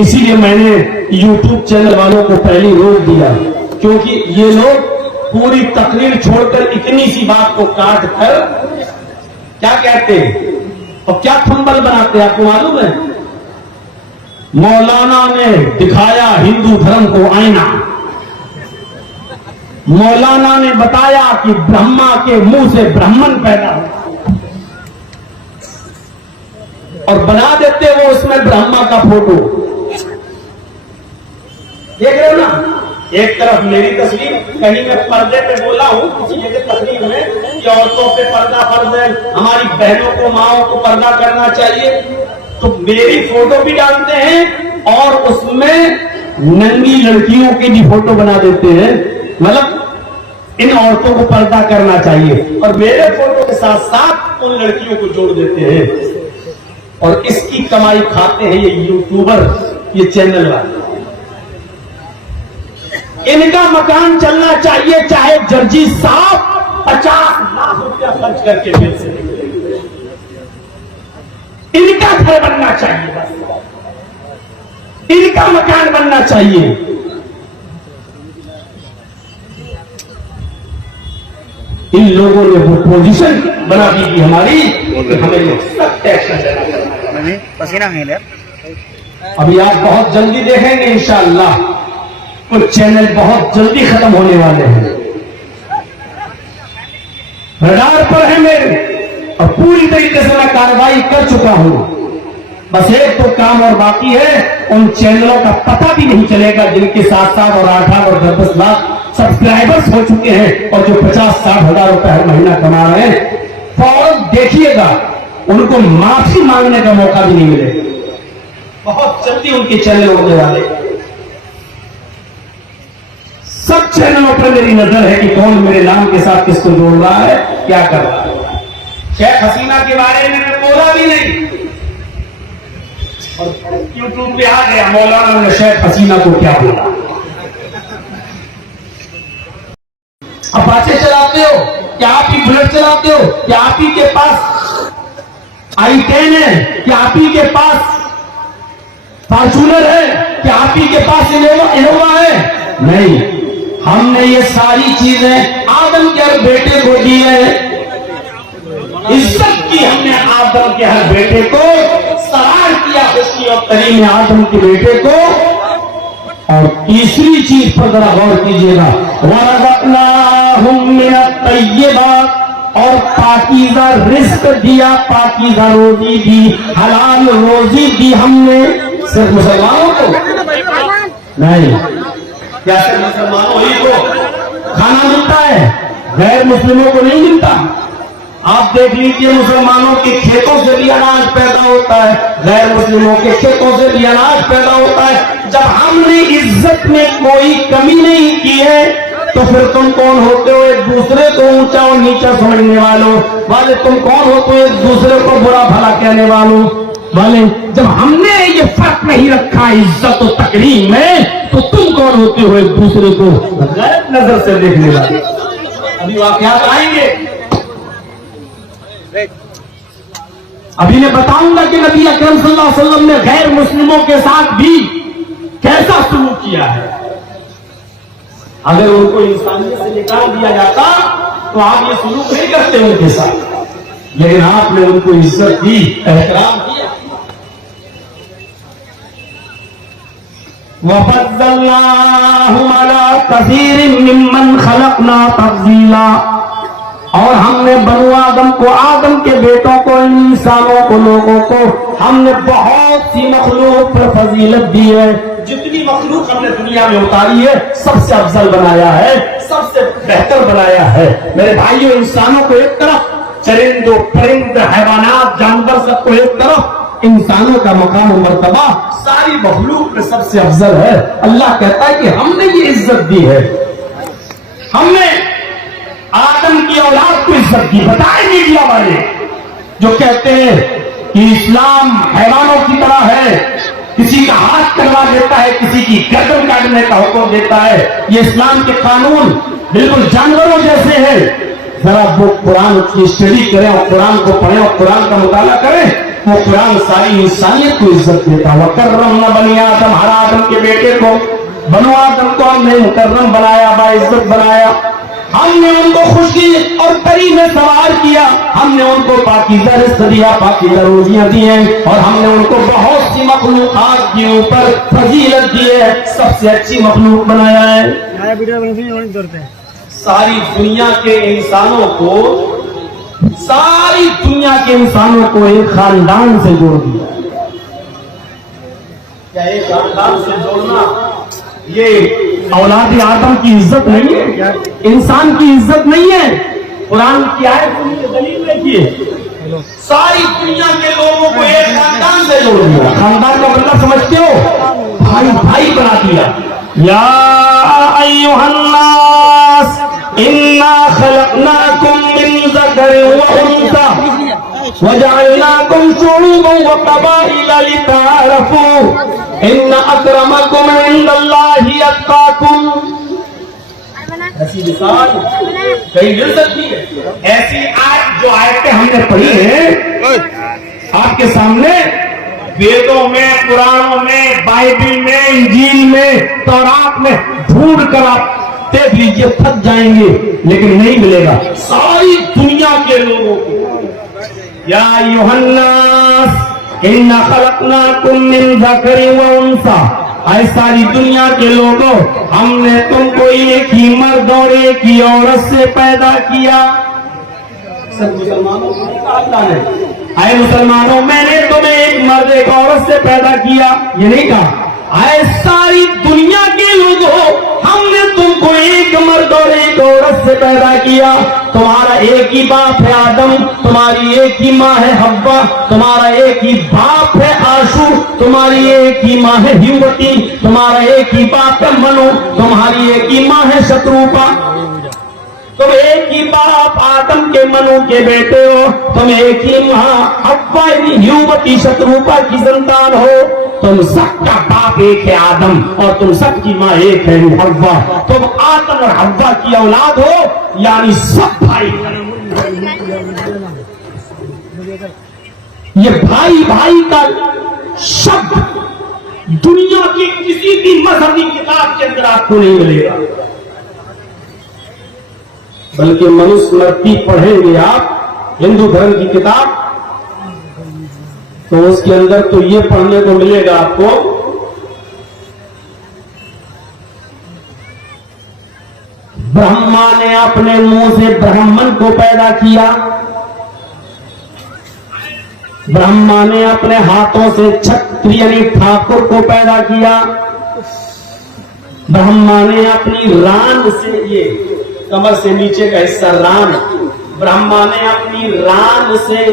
इसीलिए मैंने YouTube channel वालों को पहले रोक दिया, क्योंकि ये लोग पूरी तकरीर छोड़कर इतनी सी बात को काट कर क्या कहते हैं और क्या थंबल बनाते हैं आपको मालूम है? मौलाना ने दिखाया हिंदू धर्म को आईना, मौलाना ने बताया कि ब्रह्मा के मुंह से ब्राह्मण पैदा हो, और बना देते वो उसमें ब्रह्मा का फोटो। देख रहे हो ना, एक तरफ मेरी तस्वीर, कहीं मैं पर्दे पे बोला हूं किसी जगह तकरीर में कि औरतों पे पर्दा फर्ज है, हमारी बहनों को माओं को पर्दा करना चाहिए, तो मेरी फोटो भी डालते हैं और उसमें नंगी लड़कियों की भी फोटो बना देते हैं, मतलब इन औरतों को पर्दा करना चाहिए, और मेरे फोटो के साथ साथ उन लड़कियों को जोड़ देते हैं, और इसकी कमाई खाते हैं ये यूट्यूबर, ये चैनल वाले। इनका मकान चलना चाहिए, चाहे जर्जी साहब 50 लाख रुपया खर्च करके बेच सके, इनका घर बनना चाहिए, बस इनका मकान बनना चाहिए। इन लोगों ने वो पोजीशन बना दी थी हमारी, हमें सख्त एक्शन लेना पसीना है। अभी आप बहुत जल्दी देखेंगे इंशाअल्लाह, कुछ चैनल बहुत जल्दी खत्म होने वाले हैं, रडार पर है मेरे, और पूरी तरीके से मैं कार्रवाई कर चुका हूं। बस एक तो काम और बाकी है, उन चैनलों का पता भी नहीं चलेगा जिनके 7-7 और 8-8 और 10-10 लाख सब्सक्राइबर्स हो चुके हैं, और जो 50-60 हजार रुपए हर महीना कमा रहे हैं, फौरन देखिएगा उनको माफी मांगने का मौका भी नहीं मिलेगा। बहुत जल्दी उनके चैनल होने वाले। सब चैनलों पर मेरी नजर है कि कौन मेरे नाम के साथ किसको जोड़ रहा है, क्या कर रहा है। शेख हसीना के बारे में मैं बोला भी नहीं, और यूट्यूब पे आ गया मौलाना ने शेख हसीना को क्या बोला। अपाचे चलाते हो क्या आप ही, बुलेट चलाते हो क्या आप ही के पास i10 है, क्या आप ही के पास फॉर्च्यूनर है, क्या आप ही के पास इनोवा है? नहीं, हमने ये सारी चीजें आदम के हर बेटे को दी है, इज्जत की हमने आदम के हर बेटे को, सरार किया खुशी और तरीम आदम के बेटे को। और तीसरी चीज पर जरा गौर कीजिएगा, वरज़क़नाहुम मिनत तय्यिबात, और पाकीज़ा रिज़्क़ दिया, पाकीज़ा रोजी दी, हलाल रोजी दी हमने। सिर्फ मुसलमानों को नहीं, क्या सिर्फ मुसलमानों ही को खाना मिलता है, गैर मुस्लिमों को नहीं मिलता? आप देख लीजिए, मुसलमानों के खेतों से भी अनाज पैदा होता है, गैर मुस्लिमों के खेतों से भी अनाज पैदा होता है। जब हमने इज्जत में कोई कमी नहीं की है, तो फिर तुम कौन होते हो एक दूसरे को ऊंचा और नीचा समझने वाले? तुम कौन होते हो एक दूसरे को बुरा भला कहने वाले? जब हमने ये फर्क नहीं रखा इज्जत और तकरीम में, तो तुम कौन होते हो एक दूसरे को गलत नजर से देखने वाले? अभी वाकयात आएंगे, अभी मैं बताऊंगा कि नबी अकरम सल्लल्लाहु अलैहि वसल्लम ने गैर मुस्लिमों के साथ भी कैसा सलूक किया है। अगर उनको इंसानियत से निकाल दिया जाता तो आप ये सलूक नहीं करते उनके साथ, लेकिन आपने उनको इज्जत दी, एहतराम किया। वफ़ज़्ज़लनाहुम अला कसीरिन मिम्मन खलक़ना तफ़ज़ीला, और हमने बनु आदम को, आदम के बेटों को, इंसानों को, लोगों को हमने बहुत सी मखलूक पर फजीलत दी है। जितनी मखलूक हमने दुनिया में उतारी है, सबसे अफजल बनाया है, सबसे बेहतर बनाया है। मेरे भाइयों, इंसानों को एक तरफ, चरिंदों परिंद हैवानात जानवर सबको एक तरफ, इंसानों का मकाम और मर्तबा सारी मखलूक में सबसे अफजल है। अल्लाह कहता है कि हमने ये इज्जत दी है, हमने आदम की औलाद को इज्जत दी। बताए मीडिया वाले जो कहते हैं कि इस्लाम हैवानों की तरह है, किसी का हाथ करवा देता है, किसी की गर्दन काटने का हुक्म देता है, ये इस्लाम के कानून बिल्कुल जानवरों जैसे हैं। जरा वो कुरान की स्टडी करें और कुरान को पढ़ें और कुरान का मुताला करें, वो कुरान सारी इंसानियत को इज्जत देता। वकर्रमना बनी आदम, हर आदम के बेटे को, बनो आदम को हमने मुकर्रम बनाया, बाइज्जत बनाया। हमने उनको खुशी और तरी में सवार किया, हमने उनको पाकीज़ा रिज़्क़ दिया, पाकीज़ा रोजियां दी हैं, और हमने उनको बहुत सी मखलूक़ात के ऊपर फजीलत दी है, सबसे अच्छी मखलूक बनाया है। सारी दुनिया के इंसानों को, सारी दुनिया के इंसानों को एक खानदान से जोड़ दिया। क्या एक खानदान से जोड़ना ये औलाद आदम की इज्जत नहीं है, इंसान की इज्जत नहीं है। कुरान की आयत दलील देखिए, सारी दुनिया के लोगों को एक खानदान से जोड़ दिया। खानदान का मतलब समझते हो? भाई भाई बना दिया। या अय्युहन्नास इन्ना खलक़नाकुम मिन ज़करिन व उन्सा वजअलनाकुम शुऊबन व क़बाइला लितअरफ़ू इन्ना अक्रमकुम इंदल्लाहि अत्क़ाकुम। ऐसी मिसाल कहीं मिल सकती है? ऐसी आयत जो आयतें हमने पढ़ी है आपके सामने, वेदों में, कुरानों में, बाइबिल में, इंजील में, तौरात में ढूंढ कर आप देख लीजिए, थक जाएंगे, लेकिन नहीं मिलेगा। सारी दुनिया के लोगों को, या अय्युहन्नास इन्ना खलक़नाकुम मिन ज़करिन व उन्सा, ऐ सारी दुनिया के लोगों, हमने तुमको एक ही मर्द और एक ही औरत से पैदा किया। सब मुसलमानों को कहा अल्लाह ने, ऐ मुसलमानों, मैंने तुम्हें एक मर्द एक औरत से पैदा किया, ये नहीं कहा। ऐ सारी दुनिया के लोगों, हमने तुमको एक मर्द और एक औरत से पैदा किया। तुम्हारा एक ही बाप है आदम, तुम्हारी एक ही माँ है हव्वा, तुम्हारा एक ही बाप है आशू, तुम्हारी एक ही माँ है युवती, तुम्हारा एक ही बाप है मनु, तुम्हारी एक ही माँ है शत्रुपा। तुम एक ही बाप आदम के मनु के बेटे हो, तुम एक ही माँ हव्वा युवती शत्रुपा की संतान हो। तुम सबका बाप एक है आदम, और तुम सबकी माँ एक है हव्वा। तुम आदम और हव्वा की औलाद हो, यानी सब भाई। ये भाई भाई का शब्द दुनिया की किसी भी मजहबी किताब के अंदर आपको नहीं मिलेगा। बल्कि मनुस्मृति पढ़ेंगे आप, हिंदू धर्म की किताब, तो उसके अंदर तो ये पढ़ने को मिलेगा आपको, ब्रह्मा ने अपने मुंह से ब्राह्मण को पैदा किया, ब्रह्मा ने अपने हाथों से क्षत्रिय यानी ठाकुर को पैदा किया, ब्रह्मा ने अपनी रान से, ये कमर से नीचे का हिस्सा रान, ब्रह्मा ने अपनी रान से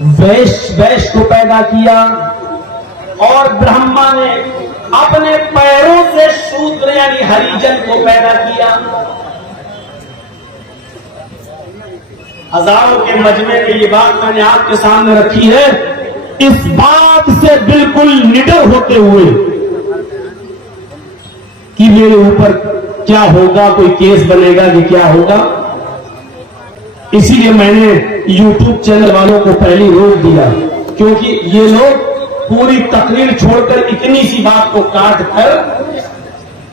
वैश्य को पैदा किया, और ब्रह्मा ने अपने पैरों से शूद्र यानी हरिजन को पैदा किया। हजारों के मजमे में ये बात मैंने आपके सामने रखी है, इस बात से बिल्कुल निडर होते हुए कि मेरे ऊपर क्या होगा, कोई केस बनेगा कि क्या होगा। इसीलिए मैंने YouTube चैनल वालों को पहले रोक दिया, क्योंकि ये लोग पूरी तकरीर छोड़कर इतनी सी बात को काट कर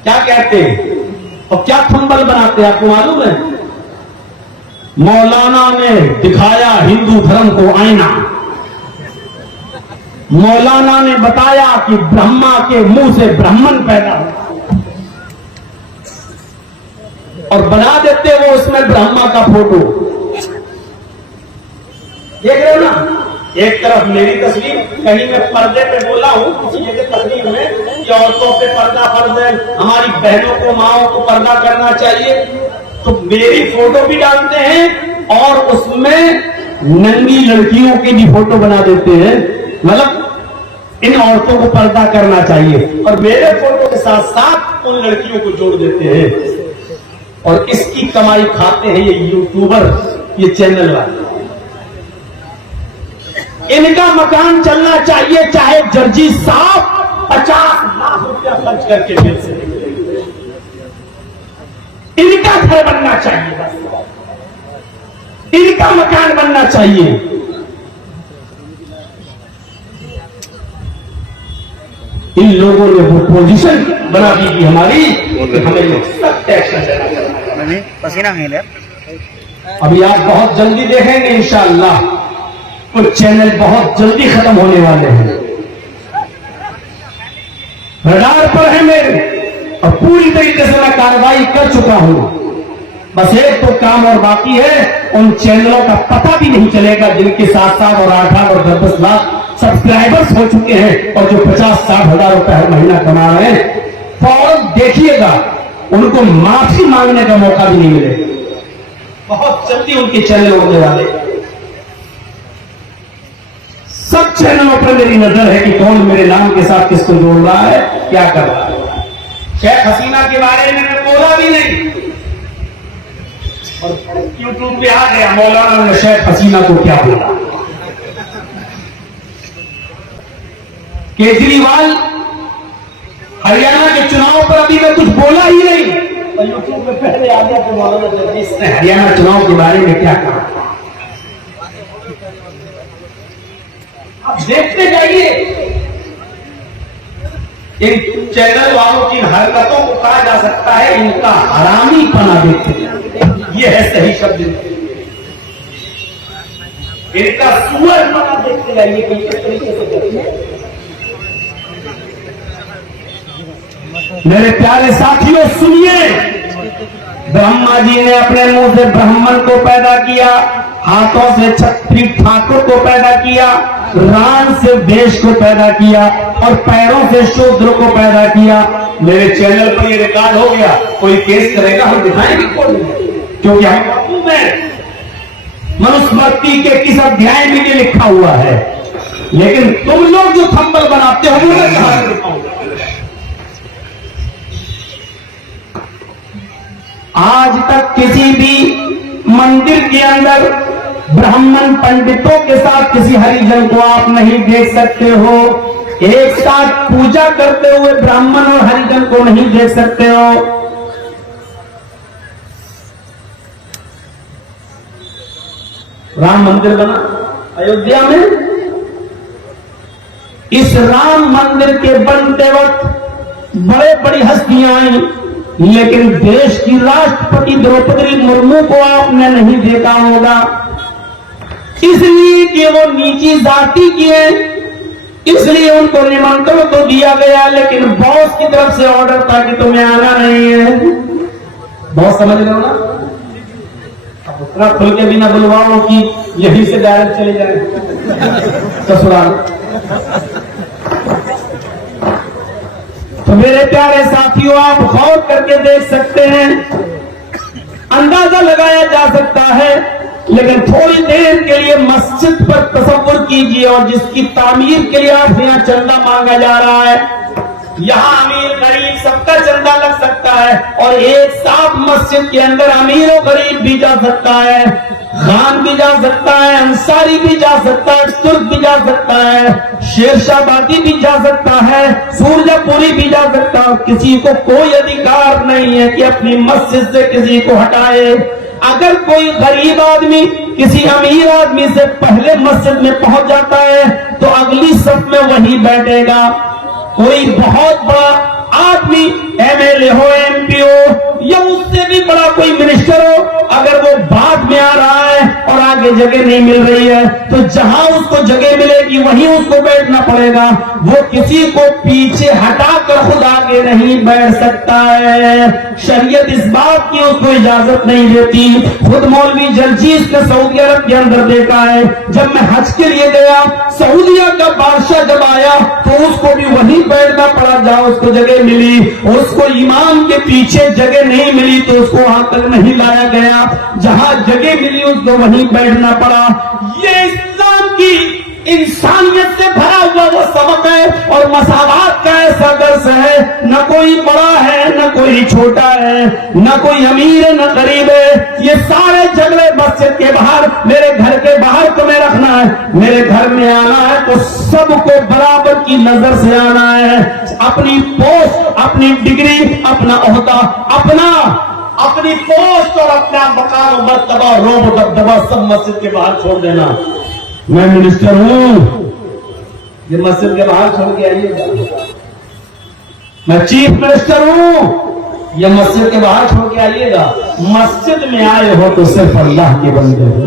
क्या कहते हैं और क्या थंबल बनाते हैं आपको मालूम है? मौलाना ने दिखाया हिंदू धर्म को आईना, मौलाना ने बताया कि ब्रह्मा के मुंह से ब्राह्मण पैदा हुआ, और बना देते वो उसमें ब्रह्मा का फोटो। देख रहे हो ना, एक तरफ मेरी तस्वीर, कहीं मैं पर्दे पे बोला हूं किसी जगह तकरीर में कि औरतों पे पर्दा फर्ज है, हमारी बहनों को माओं को पर्दा करना चाहिए, तो मेरी फोटो भी डालते हैं और उसमें नंगी लड़कियों की भी फोटो बना देते हैं, मतलब इन औरतों को पर्दा करना चाहिए, और मेरे फोटो के साथ साथ उन लड़कियों को जोड़ देते हैं, और इसकी कमाई खाते हैं ये यूट्यूबर, ये चैनल वाले। इनका मकान चलना चाहिए, चाहे जर्जी साहब 50 लाख रुपया खर्च करके मिल सके, इनका घर बनना चाहिए, बस इनका मकान बनना चाहिए। इन लोगों ने वो पोजीशन बना दी थी हमारी कि हमें सब टैक्स देना पसीना है। अभी आप बहुत जल्दी देखेंगे इंशाअल्लाह, कुछ चैनल बहुत जल्दी खत्म होने वाले हैं, रडार पर है मेरे, और पूरी तरीके से मैं कार्रवाई कर चुका हूं। बस एक तो काम और बाकी है, उन चैनलों का पता भी नहीं चलेगा जिनके 7-7 और 8-8 और 10-10 लाख सब्सक्राइबर्स हो चुके हैं और जो 50-60 हजार रुपए हर महीना कमा रहे हैं। फौरन देखिएगा, उनको माफी मांगने का मौका भी नहीं मिलेगा। बहुत जल्दी उनके चैनल होने वाले। सब चैनलों पर मेरी नजर है कि कौन मेरे नाम के साथ किसको जोड़ रहा है, क्या कर रहा है। शेख हसीना के बारे में मैं बोला भी नहीं, और यूट्यूब पे आ गया मौलाना ने शेख हसीना को क्या बोला। केजरीवाल हरियाणा के चुनाव पर अभी मैं कुछ बोला ही नहीं, और यूट्यूब में पहले आ गया तो मौलाना जगदीश ने हरियाणा चुनाव के बारे में क्या कहा। आप देखते जाइए, इन चैनल वालों की हरकतों को कहा जा सकता है इनका हरामीपना। देखते ये है सही शब्द, इनका सुअरपना देखते जाइए कि किस तरीके से करते हैं। मेरे प्यारे साथियों सुनिए, ब्रह्मा जी ने अपने मुंह से ब्राह्मण को पैदा किया, हाथों से छत्री ठाकुर को पैदा किया, रान से देश को पैदा किया और पैरों से शूद्र को पैदा किया। मेरे चैनल पर ये रिकॉर्ड हो गया, कोई केस करेगा हम दिखाएंगे कौन, क्योंकि हम मनुस्मृति के किस अध्याय में ये लिखा हुआ है। लेकिन तुम लोग जो थंबल बनाते हो वो मैं कहां से दिखाऊंगा। आज तक किसी भी मंदिर के अंदर ब्राह्मण पंडितों के साथ किसी हरिजन को आप नहीं देख सकते हो। एक साथ पूजा करते हुए ब्राह्मण और हरिजन को नहीं देख सकते हो। राम मंदिर बना अयोध्या में, इस राम मंदिर के बनते वक्त बड़े बड़ी हस्तियां आई, लेकिन देश की राष्ट्रपति द्रौपदी मुर्मू को आपने नहीं देखा होगा, इसलिए कि वो नीची जाति की है, इसलिए उनको निमंत्रण तो दिया गया, लेकिन बॉस की तरफ से ऑर्डर था कि तुम्हें आना नहीं है। बॉस समझ रहे हो ना, अब उतना खुल के भी ना बुलवाओ कि यहीं से डायरेक्ट चले जाए ससुराल। तो मेरे प्यारे साथियों, आप गौर करके देख सकते हैं, अंदाजा लगाया जा सकता है, लेकिन थोड़ी देर के लिए मस्जिद पर तसव्वुर कीजिए और जिसकी तामीर के लिए आप यहाँ चंदा मांगा जा रहा है, यहाँ अमीर गरीब सबका चंदा लग सकता है और एक साथ मस्जिद के अंदर अमीर और गरीब भी जा सकता है, खान भी जा सकता है, अंसारी भी जा सकता है, तुर्क भी जा सकता है, शेरशाहबादी भी जा सकता है, सूरजपुरी भी जा सकता है। किसी को कोई अधिकार नहीं है कि अपनी मस्जिद से किसी को हटाए। अगर कोई गरीब आदमी किसी अमीर आदमी से पहले मस्जिद में पहुंच जाता है तो अगली सफ में वही बैठेगा। कोई बहुत बड़ा आदमी एमएलए हो, एमपी हो या उससे भी बड़ा कोई मिनिस्टर हो, अगर वो बाद में आ रहा है और आगे जगह नहीं मिल रही है तो जहां उसको जगह मिलेगी वहीं उसको बैठना पड़ेगा। वो किसी को पीछे हटाकर खुद आगे नहीं बैठ सकता है। शरीयत इस बात की उसको इजाजत नहीं देती। खुद मौलवी जलजीज ने सऊदी अरब के अंदर देखा है। जब मैं हज के लिए गया, सऊदिया का बादशाह जब आया तो उसको भी वहीं बैठना पड़ा जहां उसको जगह मिली। उसको इमाम के पीछे जगह नहीं मिली तो उसको वहां तक नहीं लाया गया, जहां जगह मिली उसको वहीं बैठना पड़ा। ये इस्लाम की इंसानियत से भरा हुआ वो सबक है और मसावात का ऐसा दर्स है। न कोई बड़ा है, न कोई छोटा है, न कोई अमीर है, न गरीब है। ये सारे झगड़े मस्जिद के बाहर, मेरे घर के बाहर तुम्हें रखना है। मेरे घर में आना है तो सबको बराबर की नजर से आना है। अपनी पोस्ट, अपनी डिग्री, अपना ओहदा, अपनी पोस्ट और अपना मकाम, मर्तबा, रोब, दबदबा सब मस्जिद के बाहर छोड़ देना। मैं मिनिस्टर हूं, ये मस्जिद के बाहर छोड़ के आइए। मैं चीफ मिनिस्टर हूं, ये मस्जिद के बाहर छोड़ के आइएगा। मस्जिद में आए हो तो सिर्फ अल्लाह के बंदे हो।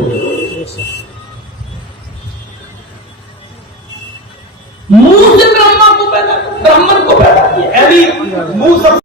मुंह से ब्राह्मण को पैदा किया, अभी मुंह सब